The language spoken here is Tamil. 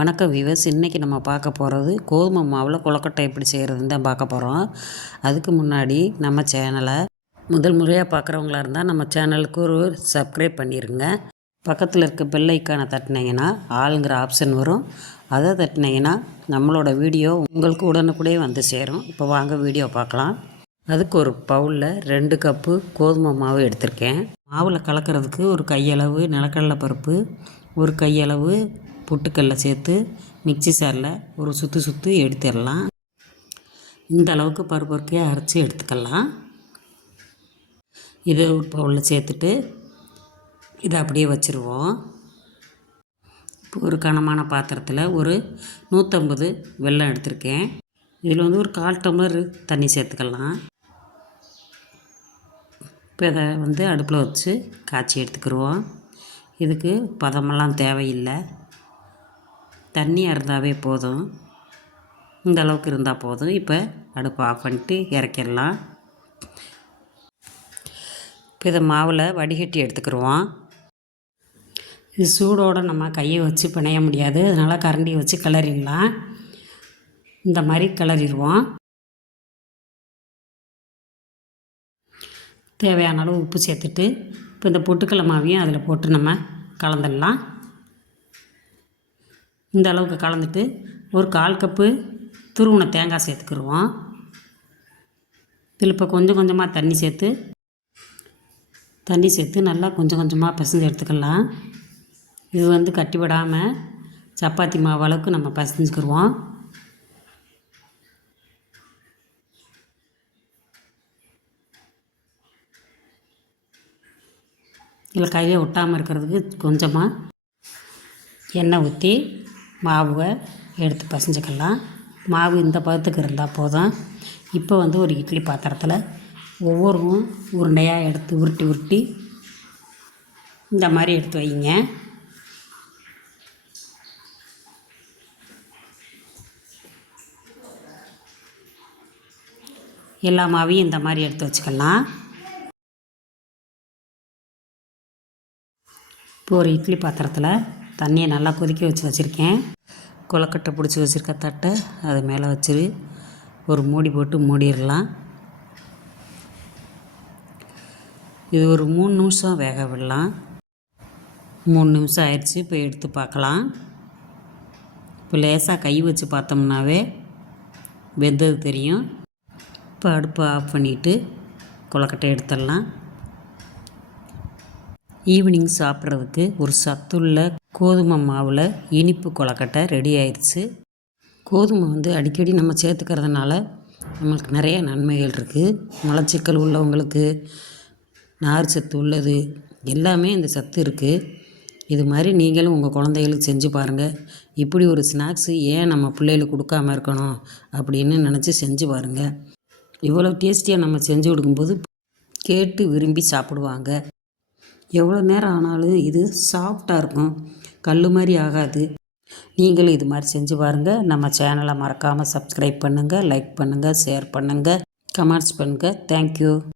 வணக்கம் வியூவர்ஸ். இன்றைக்கி நம்ம பார்க்க போகிறது கோதுமை மாவில் கொழுக்கட்டை எப்படி செய்கிறதுன்னு தான் பார்க்க போகிறோம். அதுக்கு முன்னாடி நம்ம சேனலை முதல் முறையாக பார்க்குறவங்களா இருந்தால் நம்ம சேனலுக்கு ஒரு சப்ஸ்கிரைப் பண்ணிடுங்க. பக்கத்தில் இருக்க பெல் ஐக்கானை தட்டினீங்கன்னா ஆளுங்கிற ஆப்ஷன் வரும். அதை தட்டினீங்கன்னா நம்மளோட வீடியோ உங்களுக்கு உடனுக்குடே வந்து சேரும். இப்போ வாங்க வீடியோ பார்க்கலாம். அதுக்கு ஒரு பவுலில் 2 கப்பு கோதுமை மாவு எடுத்திருக்கேன். மாவில் கலக்கிறதுக்கு ஒரு கையளவு நிலக்கடலை பருப்பு, ஒரு கையளவு பொட்டுக்கடலை சேர்த்து மிக்சி சாரில் ஒரு சுற்று எடுத்துடலாம். இந்த அளவுக்கு பருப்பருக்கே அரைச்சி எடுத்துக்கலாம். இதை ஒரு பவுலில் சேர்த்துட்டு இதை அப்படியே வச்சுருவோம். இப்போ ஒரு கனமான பாத்திரத்தில் ஒரு 150 வெல்லம் எடுத்திருக்கேன். இதில் ஒரு 1/4 டம்ளர் தண்ணி சேர்த்துக்கலாம். இப்போ இதை அடுப்பில் வச்சு காய்ச்சி எடுத்துக்கிடுவோம். இதுக்கு பதமெல்லாம் தேவையில்லை, தண்ணியாக இருந்தாவே போதும். இந்த அளவுக்கு இருந்தால் போதும். இப்போ அடுப்பை ஆஃப் பண்ணிட்டு இறக்கிடலாம். இப்போ இதை மாவில் வடிகட்டி எடுத்துக்கிடுவோம். இது சூடோடு நம்ம கையை வச்சு பிணைய முடியாது, அதனால் கரண்டியை வச்சு கிளறிடலாம். இந்த மாதிரி கிளறிடுவோம். தேவையான அளவு உப்பு சேர்த்துட்டு இப்போ இந்த பொட்டுக்கடலை மாவையும் அதில் போட்டு நம்ம கலந்துடலாம். இந்த அளவுக்கு கலந்துட்டு ஒரு 1/4 கப்பு துருவின தேங்காய் சேர்த்துக்கிடுவோம். இதில் இப்போ கொஞ்சம் கொஞ்சமாக தண்ணி சேர்த்து நல்லா கொஞ்சம் கொஞ்சமாக பிசைஞ்சு எடுத்துக்கலாம். இது கட்டிவிடாமல் சப்பாத்தி மாவு அளவுக்கு நம்ம பிசைஞ்சுக்கிடுவோம். இதில் கையை ஒட்டாமல் இருக்கிறதுக்கு கொஞ்சமாக எண்ணெய் ஊற்றி மாவை எடுத்து பசைஞ்சிக்கலாம். மாவு இந்த பதத்துக்கு இருந்தால் போதும். இப்போ ஒரு இட்லி பாத்திரத்தில் ஒவ்வொரு உருண்டையாக எடுத்து உருட்டி இந்த மாதிரி எடுத்து வைங்க. எல்லா மாவையும் இந்த மாதிரி எடுத்து வச்சுக்கலாம். இப்போ ஒரு இட்லி பாத்திரத்தில் தண்ணியை நல்லா கொதிக்க வச்சுருக்கேன். கொழுக்கட்டை பிடிச்சி வச்சுருக்க தட்டை அது மேலே வச்சு ஒரு மூடி போட்டு மூடிடலாம். இது ஒரு 3 நிமிஷம் வேக விடலாம். 3 நிமிஷம் ஆயிடுச்சு. இப்போ எடுத்து பார்க்கலாம். இப்போ லேசாக கை வச்சு பார்த்தோம்னாவே வெந்தது தெரியும். இப்போ அடுப்பை ஆஃப் பண்ணிவிட்டு கொழுக்கட்டை எடுத்துடலாம். ஈவினிங் சாப்பிட்றதுக்கு ஒரு சத்துள்ள கோதுமை மாவில் இனிப்பு கொழுக்கட்டை ரெடி ஆயிடுச்சு. கோதுமை அடிக்கடி நம்ம சேர்த்துக்கிறதுனால நம்மளுக்கு நிறைய நன்மைகள் இருக்குது. மலச்சிக்கல் உள்ளவங்களுக்கு, நார் சத்து உள்ளது எல்லாமே இந்த சத்து இருக்குது. இது மாதிரி நீங்களும் உங்கள் குழந்தைகளுக்கு செஞ்சு பாருங்கள். இப்படி ஒரு ஸ்நாக்ஸு ஏன் நம்ம பிள்ளைகளுக்கு கொடுக்காமல் இருக்கணும் அப்படின்னு நினச்சி செஞ்சு பாருங்கள். இவ்வளோ டேஸ்டியாக நம்ம செஞ்சு கொடுக்கும்போது கேட்டு விரும்பி சாப்பிடுவாங்க. எவ்வளோ நேரம் ஆனாலும் இது சாஃப்டாக இருக்கும், கல் மாதிரி ஆகாது. நீங்களும் இது மாதிரி செஞ்சு பாருங்கள். நம்ம சேனலை மறக்காமல் சப்ஸ்கிரைப் பண்ணுங்கள், லைக் பண்ணுங்கள், ஷேர் பண்ணுங்கள், கமெண்ட்ஸ் பண்ணுங்கள். தேங்க்யூ.